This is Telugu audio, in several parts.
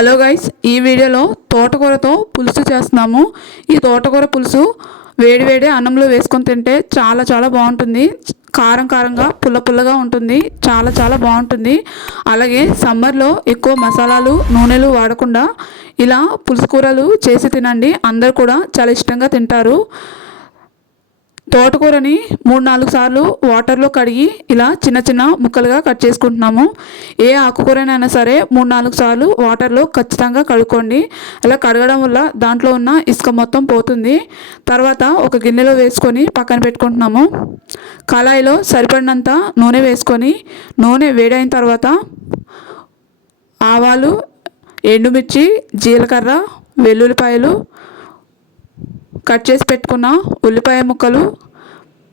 హలో గైస్, ఈ వీడియోలో తోటకూరతో పులుసు చేస్తున్నాము. ఈ తోటకూర పులుసు వేడి వేడి అన్నంలో వేసుకొని తింటే చాలా చాలా బాగుంటుంది. కారం కారంగా పుల్ల పుల్లగా ఉంటుంది. చాలా చాలా బాగుంటుంది. అలాగే సమ్మర్లో ఎక్కువ మసాలాలు నూనెలు వాడకుండా ఇలా పులుసు కూరలు చేసి తినండి. అందరూ కూడా చాలా ఇష్టంగా తింటారు. తోటకూరని 3-4 సార్లు వాటర్లో కడిగి ఇలా చిన్న చిన్న ముక్కలుగా కట్ చేసుకుంటున్నాము. ఏ ఆకుకూరనైనా సరే 3-4 సార్లు వాటర్లో ఖచ్చితంగా కడుక్కోండి. అలా కడగడం వల్ల దాంట్లో ఉన్న ఇసుక మొత్తం పోతుంది. తర్వాత ఒక గిన్నెలో వేసుకొని పక్కన పెట్టుకుంటున్నాము. కళాయిలో సరిపడినంత నూనె వేసుకొని నూనె వేడైన తర్వాత ఆవాలు, ఎండుమిర్చి, జీలకర్ర, వెల్లుల్లిపాయలు, కట్ చేసి పెట్టుకున్న ఉల్లిపాయ ముక్కలు,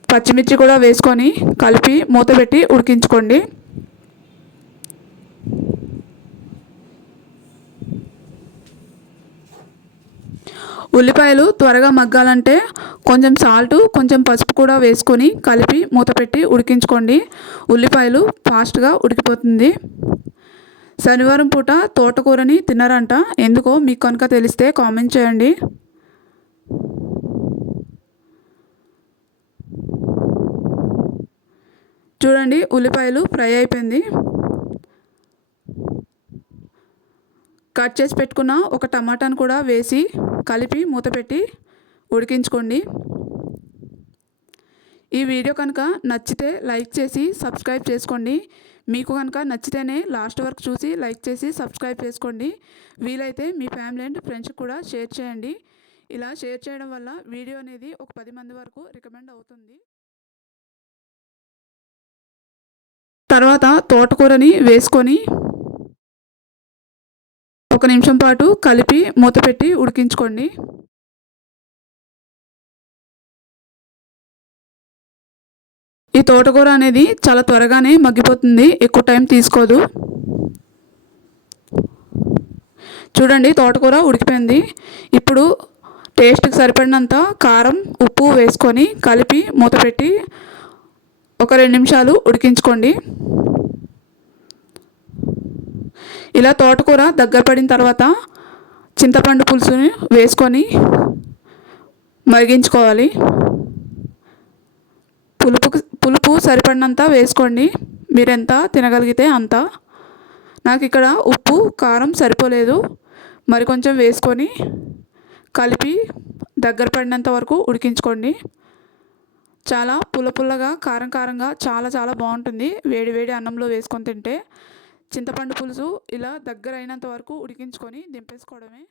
పచ్చిమిర్చి కూడా వేసుకొని కలిపి మూత పెట్టి ఉడికించుకోండి. ఉల్లిపాయలు త్వరగా మగ్గాలంటే కొంచెం సాల్ట్, కొంచెం పసుపు కూడా వేసుకొని కలిపి మూత పెట్టి ఉడికించుకోండి. ఉల్లిపాయలు ఫాస్ట్గా ఉడికిపోతుంది. శనివారం పూట తోటకూరని తిన్నారంట. ఎందుకో మీకు కనుక తెలిస్తే కామెంట్ చేయండి. చూడండి, ఉల్లిపాయలు ఫ్రై అయిపోయింది. కట్ చేసి పెట్టుకున్న ఒక టమాటాను కూడా వేసి కలిపి మూత పెట్టి ఉడికించుకోండి. ఈ వీడియో కనుక నచ్చితే లైక్ చేసి సబ్స్క్రైబ్ చేసుకోండి. మీకు కనుక నచ్చితేనే లాస్ట్ వరకు చూసి లైక్ చేసి సబ్స్క్రైబ్ చేసుకోండి. వీలైతే మీ ఫ్యామిలీ అండ్ ఫ్రెండ్స్కి కూడా షేర్ చేయండి. ఇలా షేర్ చేయడం వల్ల వీడియో అనేది ఒక 10 మంది వరకు రికమెండ్ అవుతుంది. తర్వాత తోటకూరని వేసుకొని 1 నిమిషం పాటు కలిపి మూత పెట్టి ఉడికించుకోండి. ఈ తోటకూర అనేది చాలా త్వరగానే మగ్గిపోతుంది. ఎక్కువ టైం తీసుకోదు. చూడండి, తోటకూర ఉడికిపోయింది. ఇప్పుడు టేస్ట్కి సరిపడినంత కారం, ఉప్పు వేసుకొని కలిపి మూత పెట్టి ఒక 2 నిమిషాలు ఉడికించుకోండి. ఇలా తోటకూర దగ్గర పడిన తర్వాత చింతపండు పులుసుని వేసుకొని మరిగించుకోవాలి. పులుపు సరిపడినంత వేసుకోండి. మీరు ఎంత తినగలిగితే అంత. నాకు ఇక్కడ ఉప్పు కారం సరిపోలేదు. మరి కొంచెం వేసుకొని కలిపి దగ్గర పడినంత వరకు ఉడికించుకోండి. చాలా పుల్లగా కారం కారంగా చాలా చాలా బాగుంటుంది. వేడి వేడి అన్నంలో వేసుకొని తింటే చింతపండు పులుసు ఇలా దగ్గర అయినంత వరకు ఉడికించుకొని దింపేసుకోవడమే.